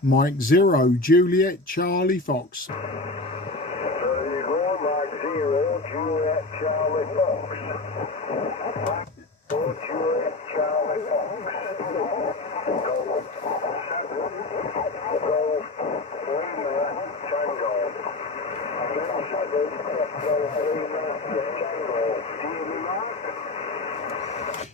Mike 0, Juliet, Charlie, Fox. There you go, Mike 0, Juliet, Charlie, Fox. Juliet, Charlie, Fox. Golf 7, Golf Lima, Tango. 7, Golf Lima, Tango. Do you remark?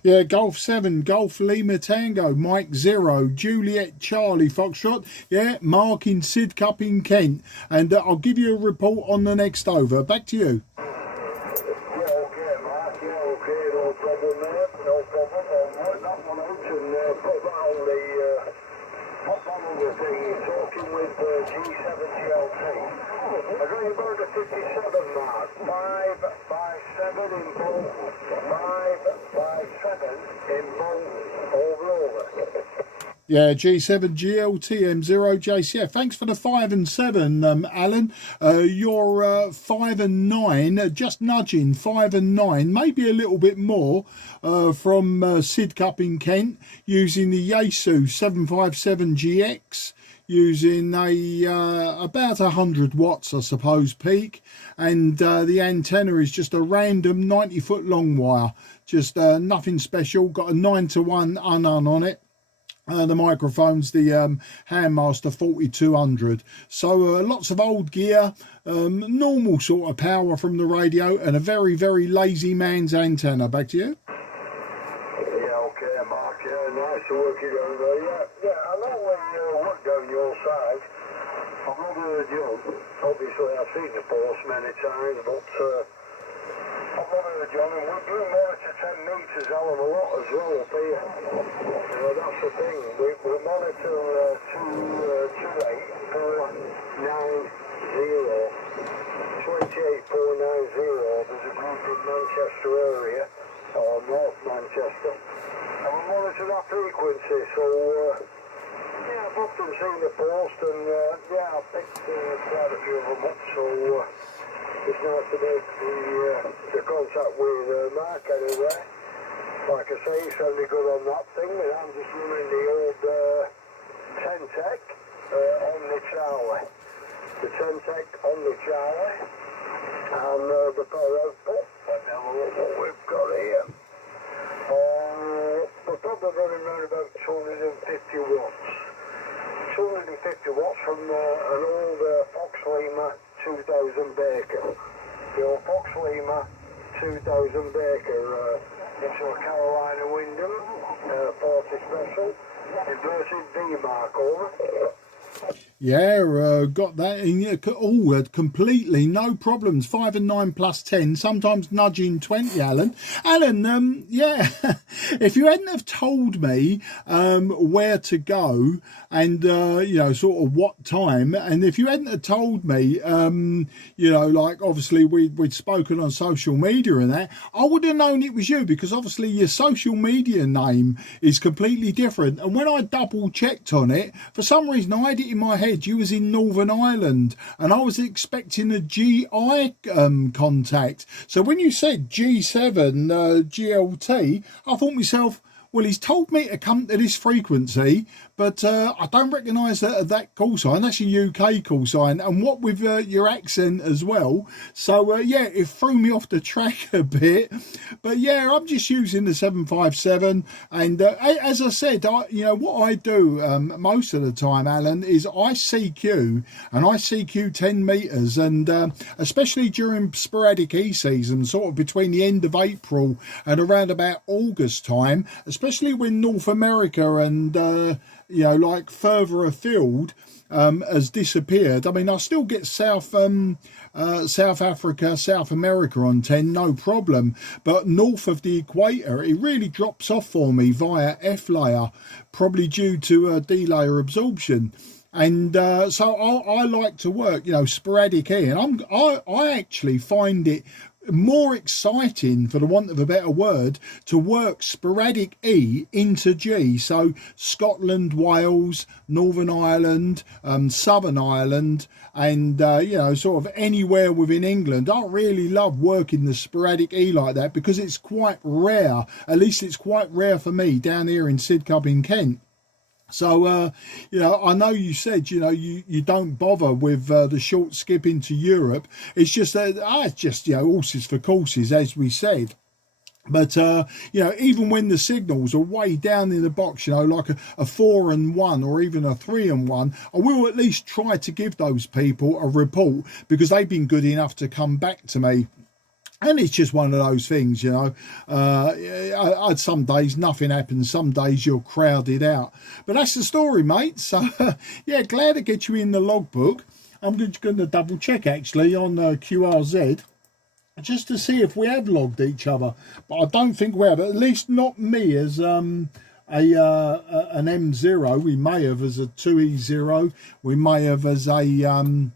Yeah, Golf 7, Golf Lima Tango, Mike 0, Juliet Charlie Foxtrot. Yeah, Mark in Sid Cup in Kent. And I'll give you a report on the next over. Back to you. Yeah, okay, Mark. Yeah, okay, no problem there. No problem. I'll work that one out and put that on the thing. You're talking with G7GLT. I got you about a 57, Mark. 557 in Bolton. 557 in Bolton. Over. Yeah, G7GLT M0JCF. Thanks for the 5 and 7, Alan. You're 5 and 9, just nudging 5 and 9, maybe a little bit more from Sid Cup in Kent, using the Yaesu 757GX, using about 100 watts, I suppose, peak, and the antenna is just a random 90-foot long wire, just nothing special. Got a 9-to-1 unun on it. The microphone's the Handmaster 4200. So lots of old gear, normal sort of power from the radio, and a very, very lazy man's antenna. Back to you. Yeah, okay, Mark. Yeah, nice to work it over. Yeah, I know we work down your side. I've not heard you. Obviously, I've seen the post many times, but I've not heard you. And we do monitor 10 metres out of a lot as well up here. That's the thing. We monitor 28.90. There's a group in Manchester area, or North Manchester, and we monitor that frequency. So, yeah, I've often seen the post, and yeah, I've picked quite a few of them up. So, it's nice to make the contact with Mark anyway. Like I say, he's certainly good on that thing, and I'm just running the old 10-tech on the Charlie. The 10-tech on the Charlie, and the power output. Let's have a look what we've got here. We're probably running around about 250 watts. 250 watts from an old Fox Lima 2000 Baker. The old Fox Lima 2000 Baker into a Carolina Wyndham 40 special, inverted V-mark over. Yeah, got that in. Yeah, all completely no problems. 5 and 9 plus 10, sometimes nudging 20. Alan, yeah. If you hadn't have told me where to go and you know, sort of what time, and if you hadn't have told me, you know, like obviously we'd spoken on social media and that, I would have known it was you, because obviously your social media name is completely different. And when I double checked on it, for some reason I had it in my head you was in Northern Ireland, and I was expecting a GI contact. So when you said G7GLT, I thought myself, well, he's told me to come to this frequency, but I don't recognise that call sign. That's a UK call sign, and what with your accent as well. So yeah, it threw me off the track a bit. But yeah, I'm just using the 757, and as I said, you know what I do most of the time, Alan, is I CQ, and I CQ 10 metres, and especially during sporadic E-season, sort of between the end of April and around about August time, especially when North America and you know, like further afield has disappeared. I mean, I still get South Africa, South America on 10, no problem, but north of the equator it really drops off for me via F layer, probably due to D layer absorption. And so I like to work, you know, sporadic E, and I actually find it more exciting, for the want of a better word, to work sporadic E into G. So Scotland, Wales, Northern Ireland, Southern Ireland, and you know, sort of anywhere within England. I really love working the sporadic E like that, because it's quite rare. At least it's quite rare for me down here in Sidcup in Kent. So, you know, I know you said, you know, you don't bother with the short skip into Europe. It's just that, it's just, you know, horses for courses, as we said. But, you know, even when the signals are way down in the box, you know, like a 4 and 1 or even a 3 and 1, I will at least try to give those people a report, because they've been good enough to come back to me. And it's just one of those things, you know. Some days nothing happens, some days you're crowded out. But that's the story, mate. So, yeah, glad to get you in the logbook. I'm just going to double check, actually, on QRZ, just to see if we have logged each other. But I don't think we have, at least not me as an M0. We may have as a 2E0. We may have as a...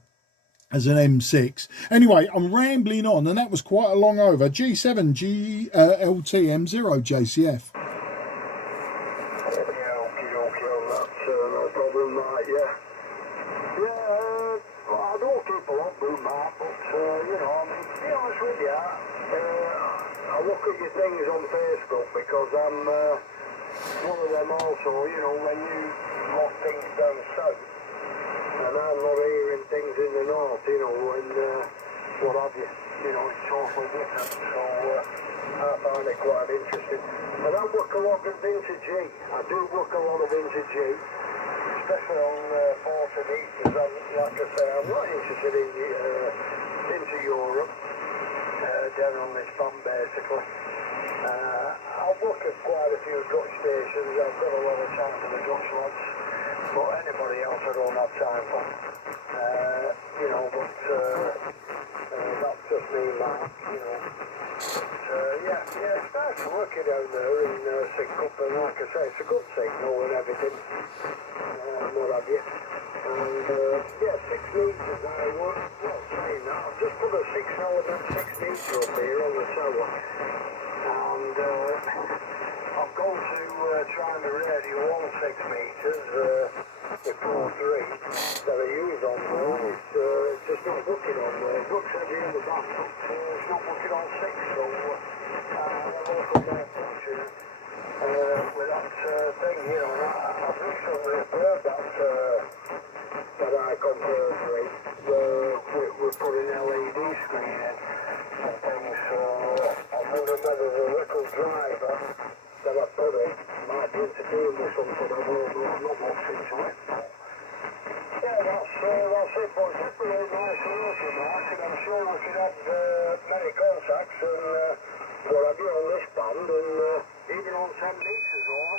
as an M6. Anyway, I'm rambling on, and that was quite a long over. G7GLT M0 JCF. Yeah, okay, that's no problem, mate, yeah. Yeah, well, I don't keep a lot with Mark, but, you know, I mean, to be honest with you, I look at your things on Facebook, because I'm one of them also, you know, when you lock things down south, and I'm not hearing things in the north, you know, and what have you. You know, it's awfully different, so I find it quite interesting. And I work a lot of vintage G. I do work a lot of vintage G, especially on 40 metres. And like I say, I'm not interested in into Europe, down on this band basically. I'll work at quite a few Dutch stations. I've got a lot of time for the Dutch lads. But anybody else I don't have time for. You know, but that's just me, Mark, you know. But, yeah, it's nice working down there in Sidcup, and like I say, it's a good signal and everything, and what have you. And, yeah, 6 metres I work, well, saying that, I've just put a 6-element 6 metre up here on the tower, and I've gone to try the radio on 6 metres, the 4.3 that I use on there. It's just not working on there. It looks heavy in the back, but it's not working on 6, so I'm a local manufacturer with that thing, you know. And I've recently repaired that Icon 4.3 where we're putting LED screen in and things, so I'm wondering whether the little driver that I put in might be interfering with something. I've not looked into it. Yeah, that's it, but it's a really nice solution, Mark, and I'm sure we could have many contacts and what have you on this band, and even on 10 metres over.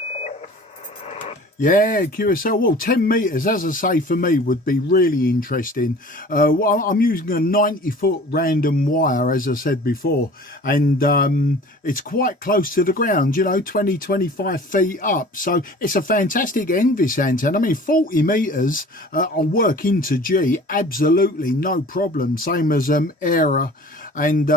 Yeah, QSO. Well, 10 metres, as I say, for me would be really interesting. Well, I'm using a 90-foot random wire, as I said before, and it's quite close to the ground, you know, 20-25 feet up. So it's a fantastic Envis antenna. I mean, 40 metres, I'll work into G, absolutely no problem. Same as Era and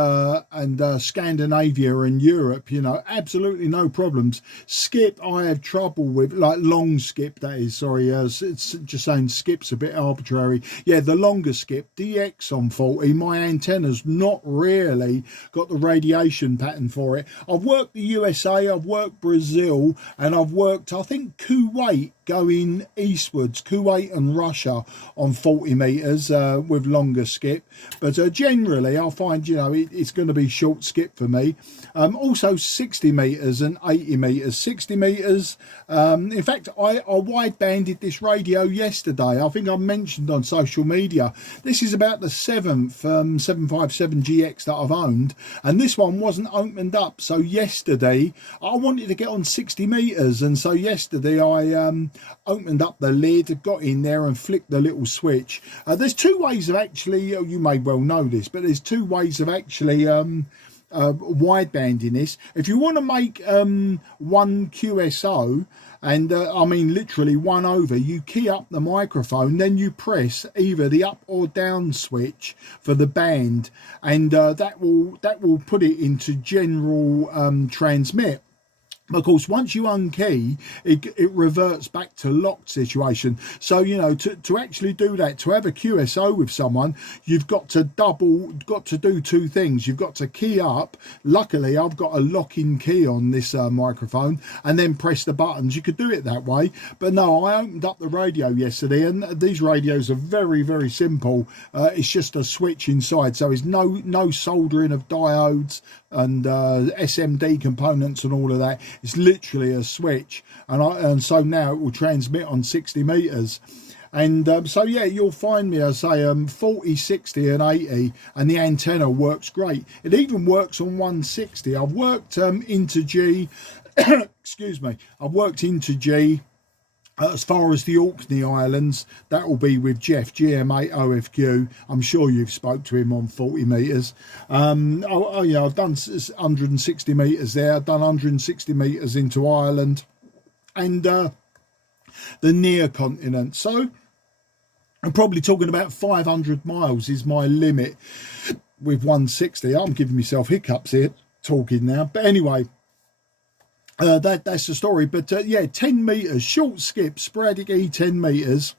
Scandinavia and Europe, you know, absolutely no problems. Skip, I have trouble with, like long skip, that is, sorry, it's just saying skip's a bit arbitrary. Yeah, the longer skip, DX on 40, my antenna's not really got the radiation pattern for it. I've worked the USA, I've worked Brazil, and I've worked, I think, Kuwait, going eastwards, Kuwait and Russia on 40 metres with longer skip, but generally I find, you know, it's going to be short skip for me. Also 60 metres and 80 metres. 60 metres, in fact I widebanded this radio yesterday. I think I mentioned on social media, this is about the 7th 757GX that I've owned, and this one wasn't opened up, so yesterday I wanted to get on 60 metres, and so yesterday I opened up the lid, got in there and flicked the little switch. There's 2 ways of actually, you may well know this, but there's 2 ways of actually widebanding this. If you want to make one QSO, And I mean literally one over. You key up the microphone, then you press either the up or down switch for the band, and that will put it into general transmit. Of course, once you unkey, it reverts back to locked situation. So, you know, to actually do that, to have a QSO with someone, you've got to do two things. You've got to key up. Luckily, I've got a lock-in key on this microphone, and then press the buttons. You could do it that way. But no, I opened up the radio yesterday, and these radios are very, very simple. It's just a switch inside. So it's no soldering of diodes and SMD components and all of that. It's literally a switch, and so now it will transmit on 60 meters. And so yeah, you'll find me, I say 40, 60 and 80, and the antenna works great. It even works on 160. I've worked into G excuse me, I've worked into G as far as the Orkney Islands. That will be with Jeff, GM8OFQ. I'm sure you've spoke to him on 40 meters. Yeah, I've done 160 meters there. I've done 160 meters into Ireland and the near continent. So I'm probably talking about 500 miles is my limit with 160. I'm giving myself hiccups here talking now, but anyway, that's the story. But yeah, 10 meters short skip, sporadic E 10 meters.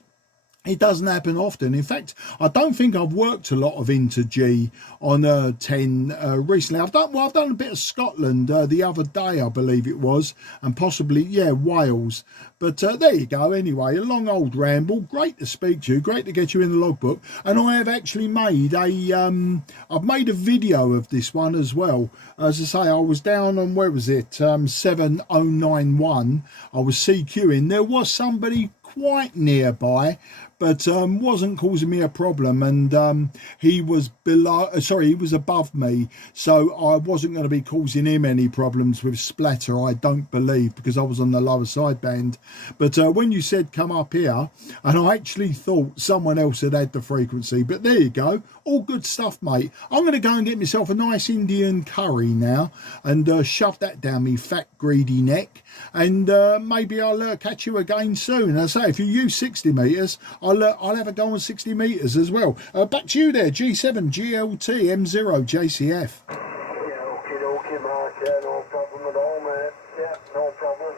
It doesn't happen often. In fact, I don't think I've worked a lot of Inter G on 10 recently. I've done a bit of Scotland the other day, I believe it was, and possibly, yeah, Wales. But there you go. Anyway, a long old ramble. Great to speak to you. Great to get you in the logbook. And I have actually made I've made a video of this one as well. As I say, I was down on, where was it? 7091. I was CQing. There was somebody quite nearby, but wasn't causing me a problem, and he was he was above me, so I wasn't going to be causing him any problems with splatter, I don't believe, because I was on the lower sideband. But when you said come up here, and I actually thought someone else had the frequency, but there you go. All good stuff, mate. I'm going to go and get myself a nice Indian curry now and shove that down me fat greedy neck, and maybe I'll catch you again soon. As I say, if you use 60 meters, I'll have a go on 60 meters as well. Back to you there, G7GLT M0 JCF. Yeah, okie dokie, Mark. Yeah, no problem at all, mate. Yeah, no problem.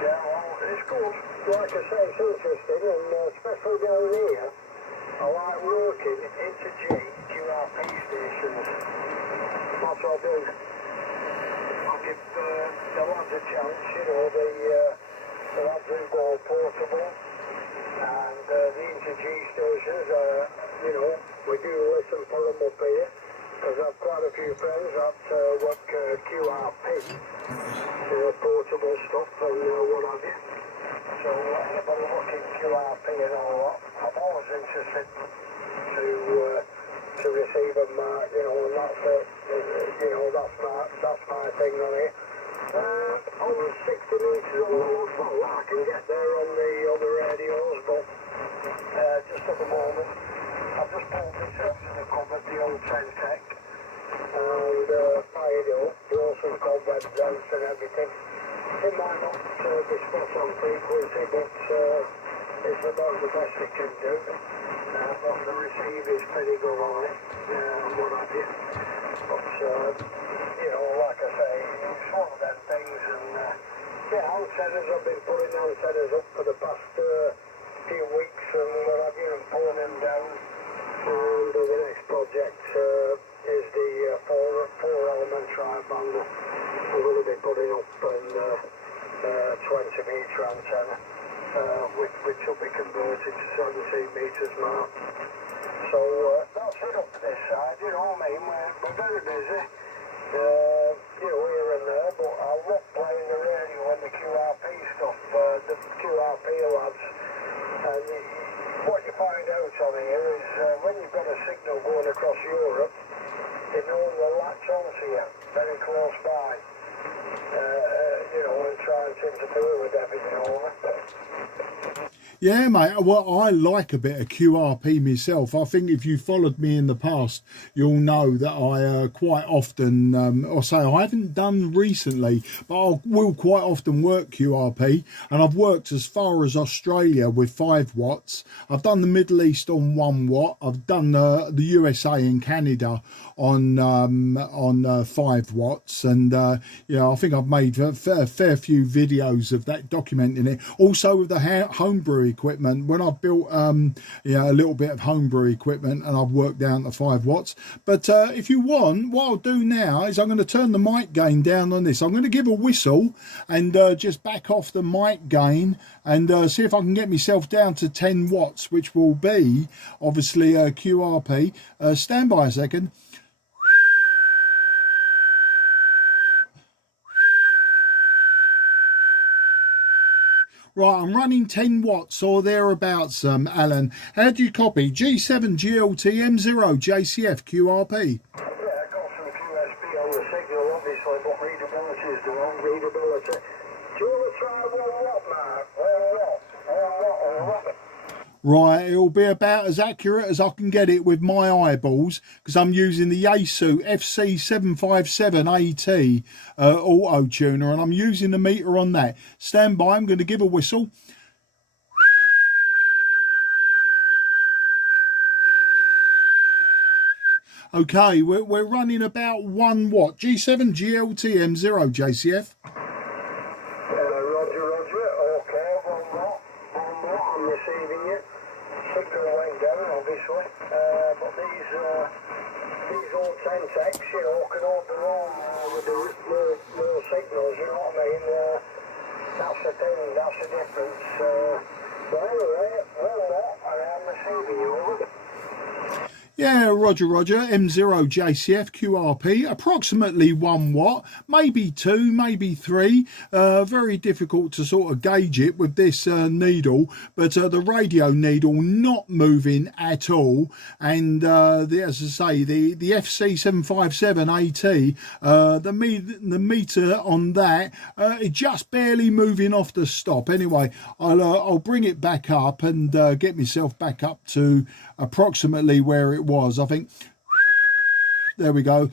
Yeah, well, it's good. Like I say, it's interesting, and especially down here, I like working into G QRP stations. That's what I do. I give the lads a chance, you know, the lads who go portable, and the Inter-G stations, you know, we do listen for them up here, because I've quite a few friends that work QRP, you know, portable stuff and what have you. So anybody looking QRP and all that, I'm always interested to receive them, you know, and that's it, you know, that's my thing on it. On 60 meters on the well, I can get there on the radios, but just at the moment, I've just pulled this out to the cupboard, the old Trentec, and fired it up, throw some cobwebs out and everything. It might not be spot on frequency, but it's about the best it can do. But the receiver's pretty good on it, and what have you. But, you know, like I say, it's one of them things, and yeah, antennas, I've been putting antennas up for the past few weeks, and what have you, and pulling them down. And the next project is the four-element tri-band. I'm going to be putting up an 20-metre antenna, which will be converted to 17 metres mark. So that's it up this side, you know what I mean, we're very busy, you know, here and there, but I love playing the radio and the QRP stuff, the QRP lads, and what you find out on here is when you've got a signal going across Europe, they know will latch onto you very close by, you know, and try and interfere with everything over. Yeah, mate. Well, I like a bit of QRP myself. I think if you followed me in the past, you'll know that I quite often, or say I haven't done recently, but I will quite often work QRP. And I've worked as far as Australia with 5 watts. I've done the Middle East on 1 watt. I've done the USA and Canada on 5 watts. And yeah, I think I've made a fair few videos of that documenting it. Also with the homebrew equipment, when I've built yeah, a little bit of homebrew equipment, and I've worked down to 5 watts. But if you want, what I'll do now is I'm going to turn the mic gain down on this. I'm going to give a whistle and just back off the mic gain and see if I can get myself down to 10 watts, which will be obviously QRP. Stand by a second. Right, I'm running 10 watts or thereabouts, Alan. How do you copy? G7GLT M0JCF QRP. Yeah, I got some QSP on the signal, obviously, but readability is the wrong readability. Do you want to try 1 watt, Mark? 1 watt. Right, it'll be about as accurate as I can get it with my eyeballs, because I'm using the Yaesu FT-757GX auto tuner, and I'm using the meter on that. Stand by, I'm going to give a whistle. Okay, we're running about 1 watt. G7GLT M0JCF. Roger. Okay, 1 watt. 1 watt, I'm receiving it. Signal went down, obviously. But these old 10-techs, you know, can hold their own with the low signals, you know what I mean? That's the thing, that's the difference. But anyway, 1 watt, I am receiving you, over. Yeah, Roger, M0JCF QRP, approximately 1 watt, maybe 2, maybe 3. Very difficult to sort of gauge it with this needle, but the radio needle not moving at all. And as I say, the FT-757GX, the meter on that, is just barely moving off the stop. Anyway, I'll bring it back up and get myself back up to approximately where it was. I think there we go,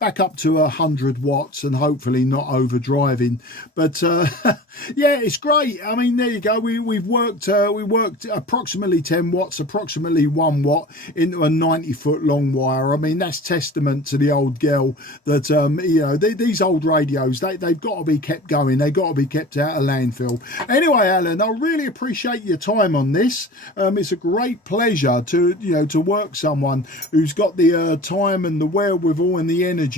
back up to 100 watts and hopefully not overdriving. But yeah, it's great. I mean, there you go. We worked approximately 10 watts, approximately 1 watt into a 90-foot long wire. I mean, that's testament to the old girl that you know, these old radios, they've got to be kept going. They've got to be kept out of landfill. Anyway, Alan, I really appreciate your time on this. It's a great pleasure to, you know, to work someone who's got the time and the wherewithal and the energy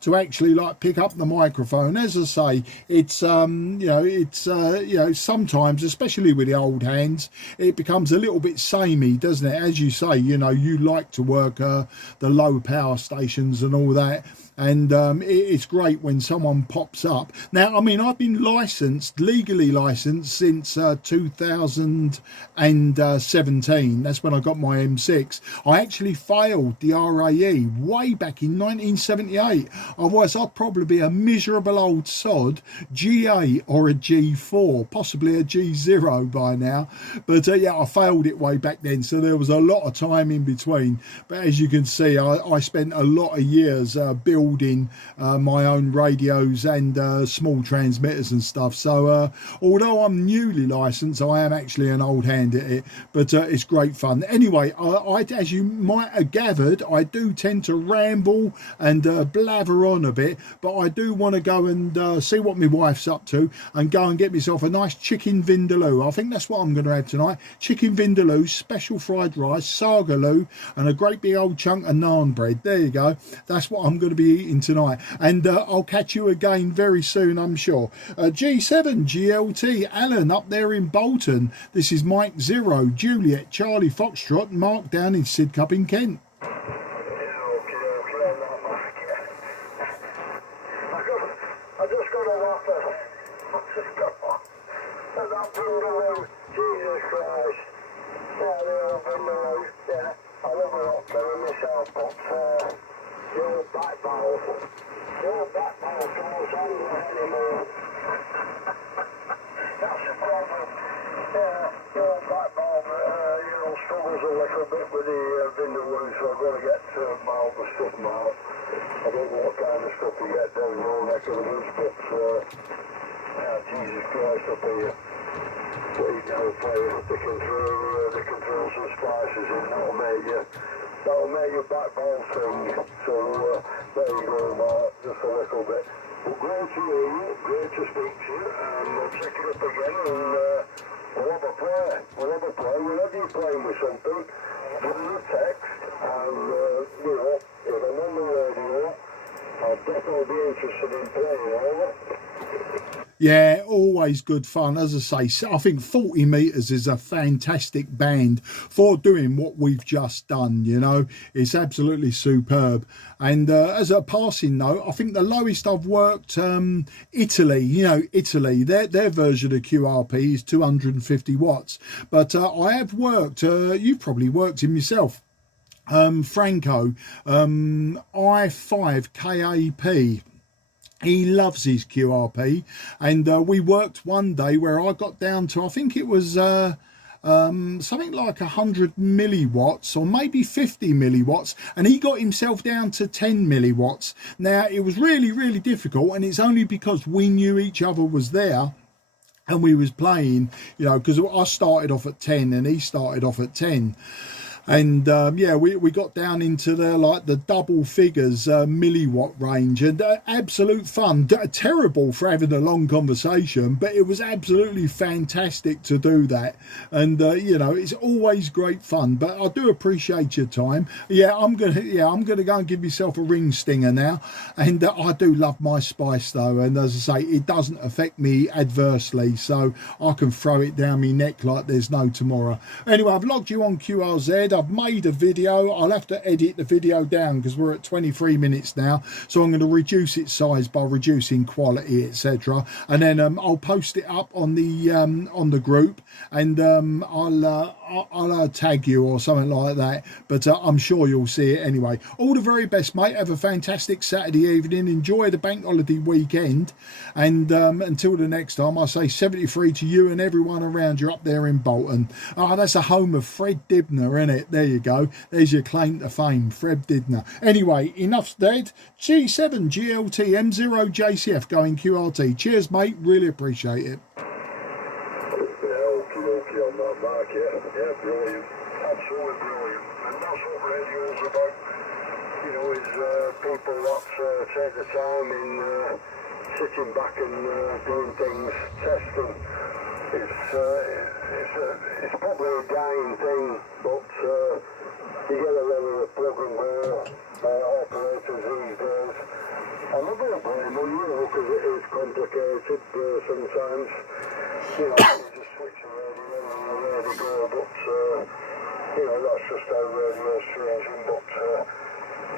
to actually like pick up the microphone. As I say, it's you know, sometimes, especially with the old hands, it becomes a little bit samey, doesn't it? As you say, you know, you like to work the low power stations and all that. And it's great when someone pops up. Now, I mean, I've been legally licensed since 2017. That's when I got my M6. I actually failed the RAE way back in 1978. Otherwise, I'd probably be a miserable old sod, GA or a G4, possibly a G0 by now. But yeah, I failed it way back then. So there was a lot of time in between. But as you can see, I spent a lot of years building my own radios and small transmitters and stuff. So although I'm newly licensed, I am actually an old hand at it, but it's great fun. Anyway, as you might have gathered, I do tend to ramble and blather on a bit, but I do want to go and see what my wife's up to and go and get myself a nice chicken vindaloo. I think that's what I'm going to have tonight. Chicken vindaloo, special fried rice, sagaloo, and a great big old chunk of naan bread. There you go. That's what I'm going to be eating tonight, and I'll catch you again very soon, I'm sure. G7GLT, Alan up there in Bolton. This is Mike 0 Juliet Charlie Foxtrot, Mark down in Sidcup in Kent. Okay, I just got to laugh at that vindaloo. Jesus Christ. Yeah, the old vindaloo. Yeah, I love a lot better myself, but your back barrel can't stand that anymore. struggles a little bit with the Vindaloo, so I've got to get mild the stuff marked. I don't know what kind of stuff to get down your neck of the woods, but Jesus Christ up here. What you know, they can throw some spices in, that'll make your backbone sing. So there you go, Mark, just a little bit. But great to hear you, great to speak to you, and we'll check it up again, and we'll have a play. Whenever you're playing with something, give me a text, and you know, if I'm on the radio, I'll definitely be interested in playing, over. Yeah, always good fun. As I say, I think 40 metres is a fantastic band for doing what we've just done, you know. It's absolutely superb. And as a passing note, I think the lowest I've worked, Italy, you know, Italy, their version of QRP is 250 watts. But I have worked, you've probably worked him yourself, Franco, I5 KAP. He loves his QRP, and we worked one day where I got down to, I think it was something like 100 milliwatts or maybe 50 milliwatts, and he got himself down to 10 milliwatts. Now, it was really difficult, and it's only because we knew each other was there and we was playing, you know, because I started off at 10 and he started off at 10. And yeah, we got down into the double figures milliwatt range, and absolute fun. Terrible for having a long conversation, but it was absolutely fantastic to do that. And you know, it's always great fun. But I do appreciate your time. Yeah, I'm gonna go and give myself a ring stinger now. And I do love my spice though, and as I say, it doesn't affect me adversely, so I can throw it down my neck like there's no tomorrow. Anyway, I've logged you on QRZ. I've made a video. I'll have to edit the video down because we're at 23 minutes now, so I'm going to reduce its size by reducing quality, etc. And then I'll post it up on the group, and I'll tag you or something like that, but I'm sure you'll see it anyway. All the very best, mate. Have a fantastic Saturday evening. Enjoy the bank holiday weekend, and until the next time, I say 73 to you and everyone around you up there in Bolton. Oh, that's a home of Fred Dibner, isn't it? There you go. There's your claim to fame, Fred Dibner. Anyway, enough's dead. G7GLT M0JCF going QRT. Cheers, mate. Really appreciate it. Okay on that, Mark, yeah, brilliant, absolutely brilliant, and that's what radio's about, you know, is people that take the time in sitting back and doing things, testing. It's probably a dying thing, but you get a lot of the plug and go operators these days. I'm not going to blame them, you know, because it is complicated sometimes. You know, you just switch the radio and away they go, but, you know, that's just how radio's changing, but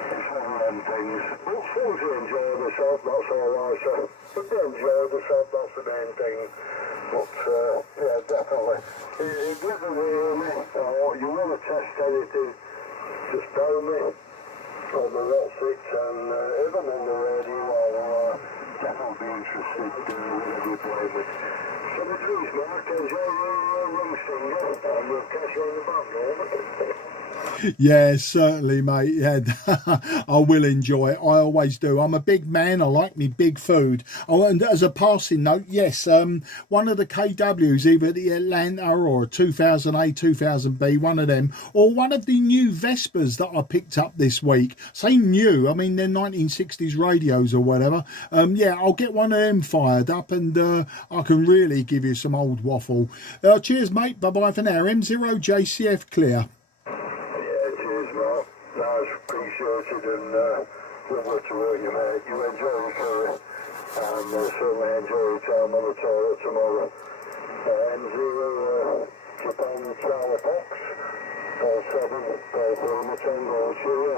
it's one of them things. But it's fun to enjoy myself, that's all I say. But they enjoy themselves, that's the main thing. But, yeah, definitely. If you ever hear me, or you want to test anything, just tell me. On the WhatsApp, and if I'm on the radio, I'll definitely be interested whenever you play with. So please, Mark, enjoy your ring singer, and we'll catch you on the back, over. Yeah, certainly, mate. Yeah, I will enjoy it. I always do. I'm a big man. I like me big food. Oh, and as a passing note, yes, one of the KWs, either the Atlanta or 2000A, 2000B, one of them, or one of the new Vespers that I picked up this week. Say new, I mean, they're 1960s radios or whatever. Yeah, I'll get one of them fired up, and I can really give you some old waffle. Cheers, mate. Bye-bye for now. M0JCF clear. Appreciated and lovely to work you, mate. You enjoy your career, and certainly enjoy your time on the toilet tomorrow. M0 Japan Charlie Fox, 47, Tango, cheerio.